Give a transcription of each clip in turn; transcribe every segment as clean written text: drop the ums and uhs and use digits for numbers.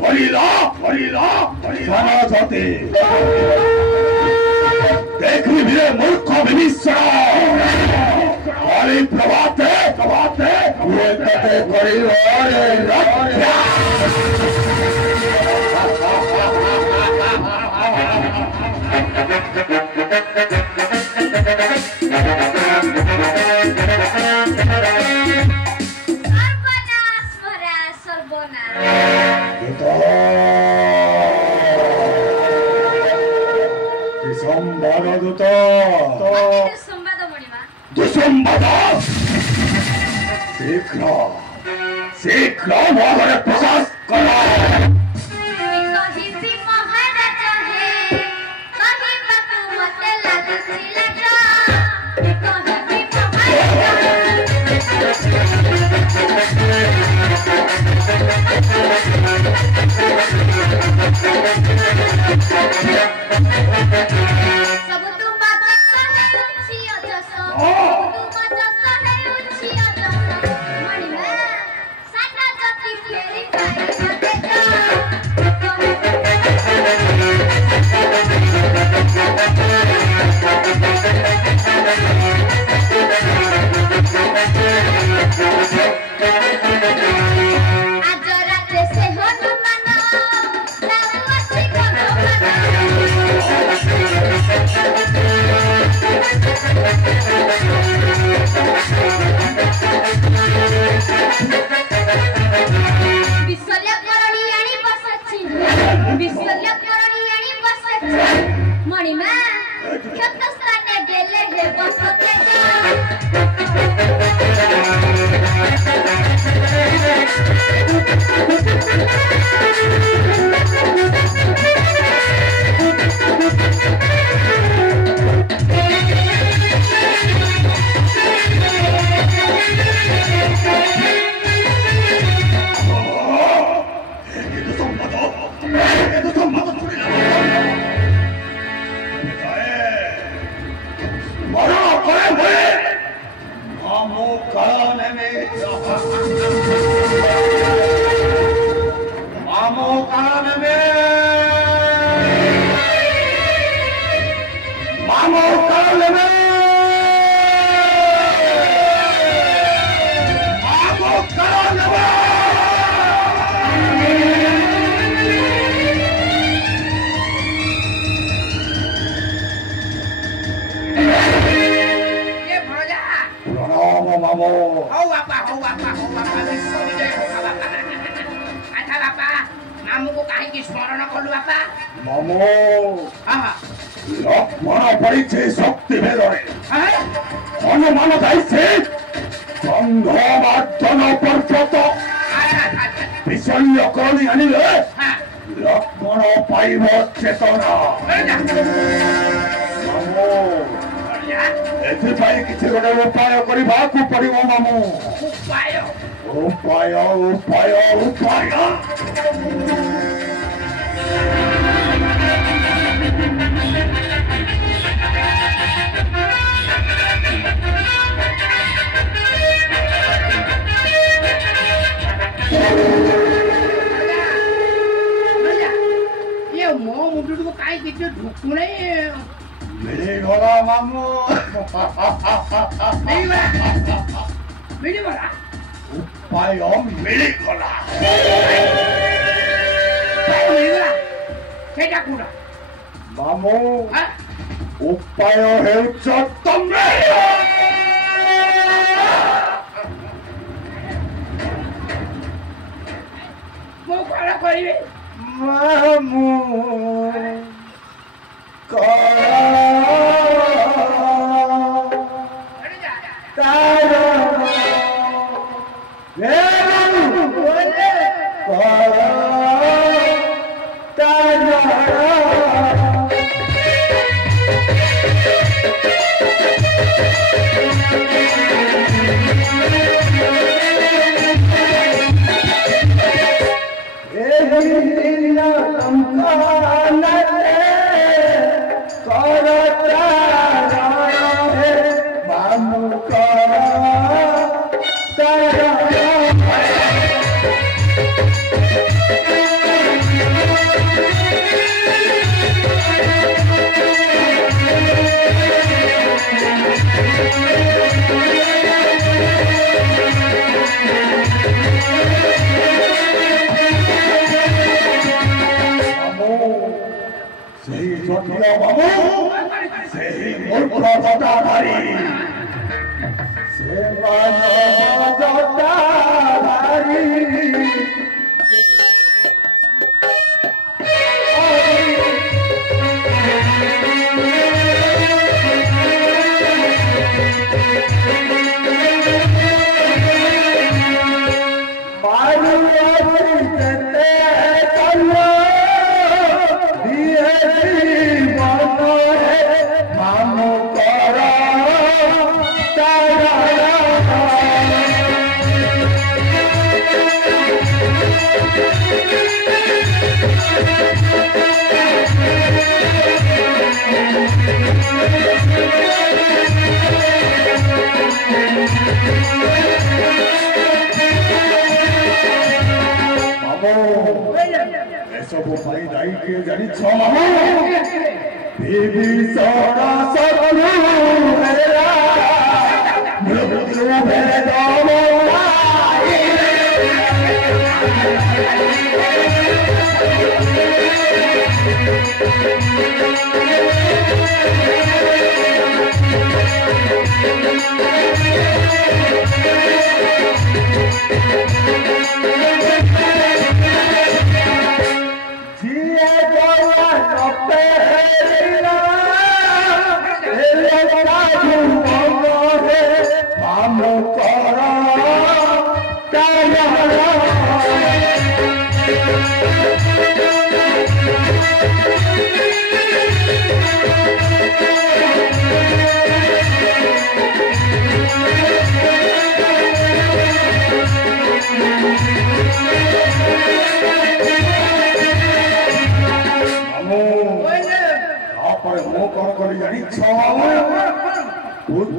বলিলা বলিলা জানা যাতে দেখলি রে মূর্খ বিমিশ্র কালী প্রভাতে প্রভাতে উয়েতে করিল রে রক্ষা शीघ्र शीघ्र मोहरे प्रकाश करो ଛୋଟିଆ ବାବୁ ସେହି ମୂର୍ଖ ଜଟାଧାରୀ एसबू पाई दाई के जानी छ मामू विभीषण शत्रु हेरा मृत्यु भेद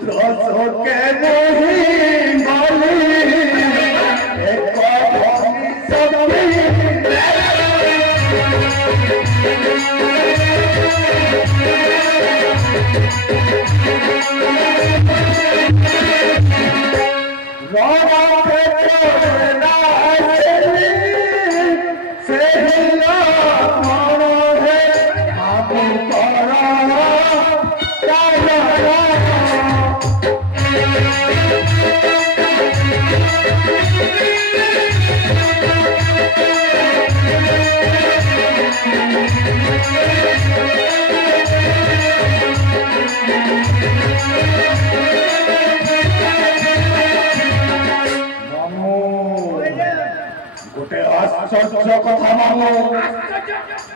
पुत्र सोके नहीं माली एक धनी सदमी रामा के ना से हिला मानो है आपको करा गोटे आश्चर्य कथा मामू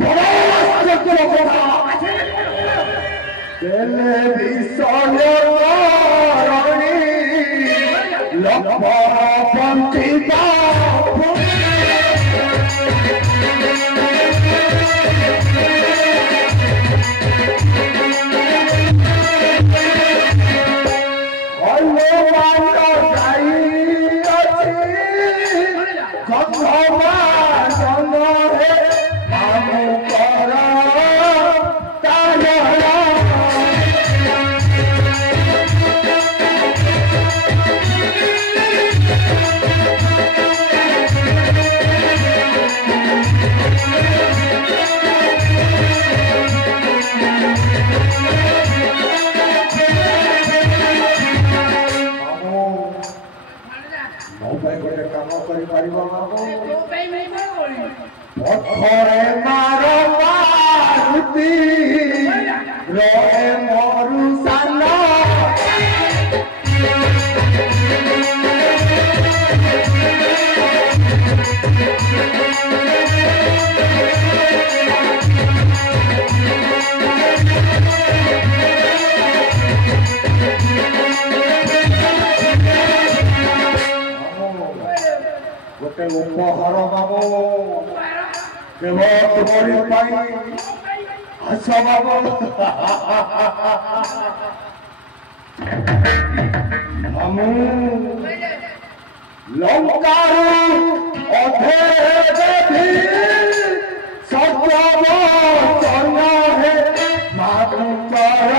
बड़ा आश्चर्य कथा टेलीविजन लक्ष्मणपंथी पथरे मारो मारुति रोए मोरू साना गोटे उपहार बाबू केवल तुम्हारी पाई अच्छा बाबू मामू लंकारू अधे देवी सत्यम चरण है मातु कर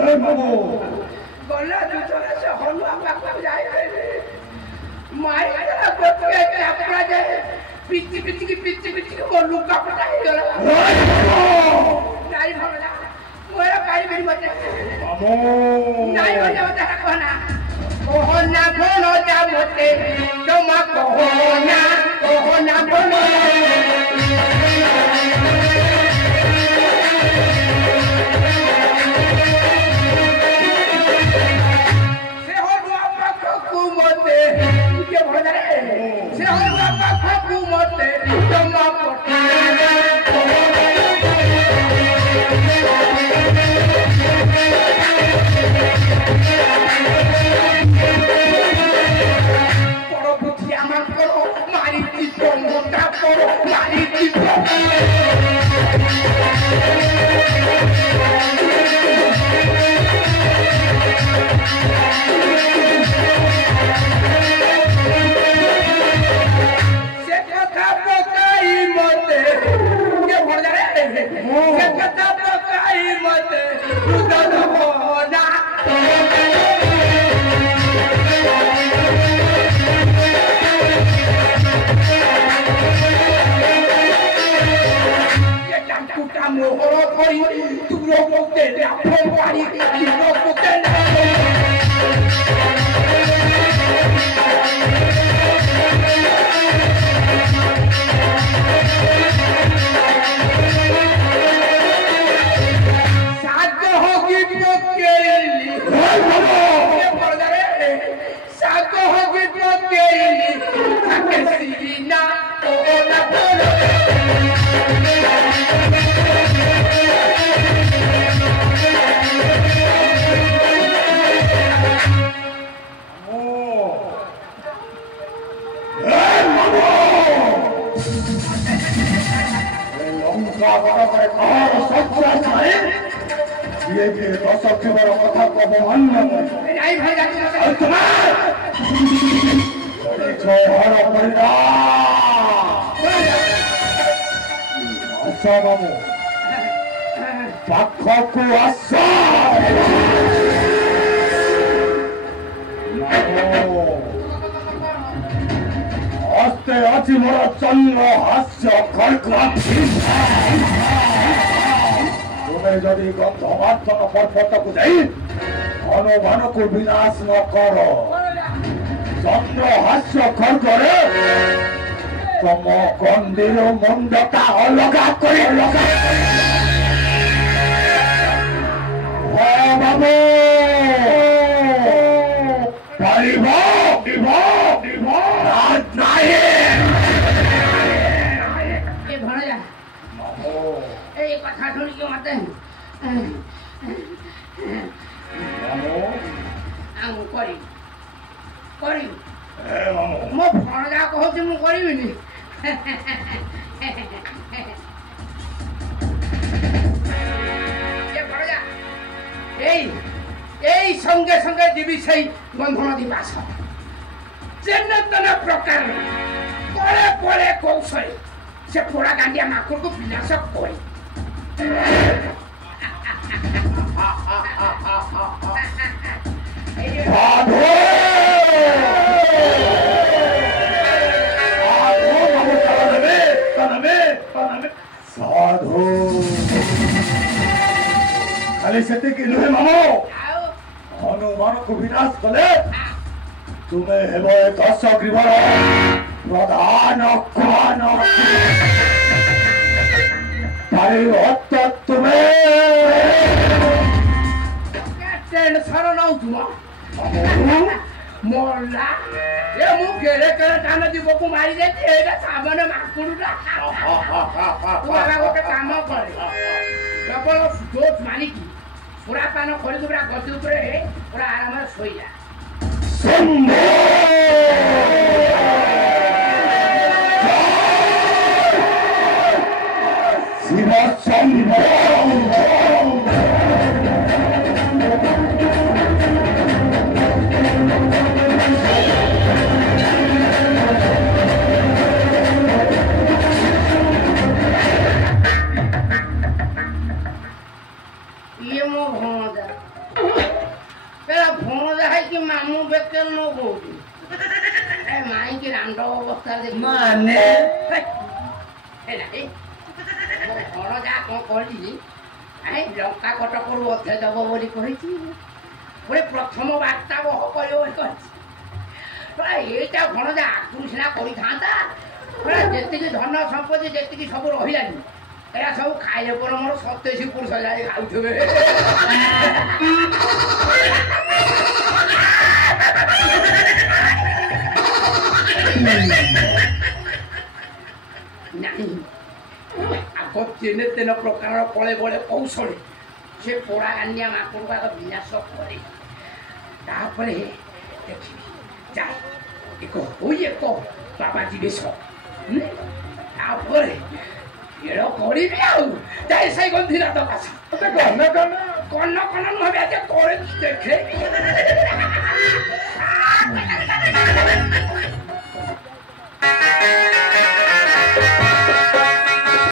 ମାମୁଁ ଗଲା ଦୁଥର ସେ ହନୁଆ ପାଖକୁ ଯାଇଥିଲେ ମାଇଲା ଗୋଟିଏ ଚାପଡ଼ା ଯାଏ ପିଚି ପିଚିକି ମୋ ଲୁଗାପଟା ହେଇଗଲା ନାଇଁ ଭଣଜା ମୋର ପାରିବିନି ମତେ ନାଇଁ ଭଣଜା ମତେ କହନା ଭଣଜା ମତେ ଜମା କହନା ଭଣଜା ପାଖକୁ ଆସ ହସ୍ତେ ଅଛି ମୋର ଚନ୍ଦ୍ର ହାସ୍ୟ ତୁମେ ଯଦି ଗନ୍ଧମାର୍ଥନ ପର୍ବତକୁ ଯାଇ ହନୁମାନଙ୍କୁ ବିନାଶ ନ କର ଚନ୍ଦ୍ର ହାସ୍ୟ ଖର୍ଗରେ ତମ ଗଣ୍ଡିର ମୁଣ୍ଡଟା ଅଲଗା କରି ପାରିବ এই কথা শুনিকি মতে କରିବି ମୋ ଭଣଜା କହୁଛି ମୁଁ କରିବିନି এই সঙ্গে সঙ্গে ଯିବି ସେଇ ବନ୍ଧନ ଦିବାସ ଯେନେ ତେନେ ପ୍ରକାର କଳେ କଳେ କୌଶଳେ ସେ ପୋଡ଼ା ଗାଣ୍ଡିଆ ମାକୁରକୁ ବିନାଶ କରି ସାଧୁ ଖାଲି ସେତିକି ନୁହେଁ ମାମୁ ହନୁମାନଙ୍କୁ ବିନାଶ କଲେ ତୁମେ ହେବ 10 ଗ୍ରୀବର ପ୍ରଧାନ କୁହାନ ପାରିବ ତ ତୁମେ ଟେନସନ ନଉଥିବ ମଲା ଏ ମୁଁ କେଡ଼େ କେଡ଼େ ଧାନ ଜୀବକୁ ମାରି ଦେଇଛି ଏଇଟା ସାମାନ୍ୟ ମାକୁଡ଼ଟା ତୁ ବାବା ଗୋଟେ କାମ କରେ ପ୍ରବଳ ଜୋଟ ମାରିକି ପୁରା ପାନ କରିକି ପୁରା ଗଦି ଉପରେ ପୁରା ଆରାମରେ ଶୋଇଯା ଶିବ ଶମ୍ଭ कि मामू बेकर नो बोलू ए माई की रांडो अवस्था देख माने ए नाही कोन जा कोन कहली आई लंका कटकरू अधे दब बोली कहिछि पुरे प्रथम वार्ता बह कयो कहछि एटा कोन जा आगु सिना करि थांता जेतिकी धन संपत्ति जेतिकी सब रहिलानी एरा सब खाइले पर मोर 27 पुरुष जाई खाउथबे नहीं आगो तेने तेन प्रकार कले बले कौशल से पोड़ा गानिया माकुड़ का विनाश करे तापरे देखी जाए एक होई एक बाबा जीवेश तापरे एरो करी भी आउ जाए सही गंधिरा तो पासा कौन कौन नुहे करे देखे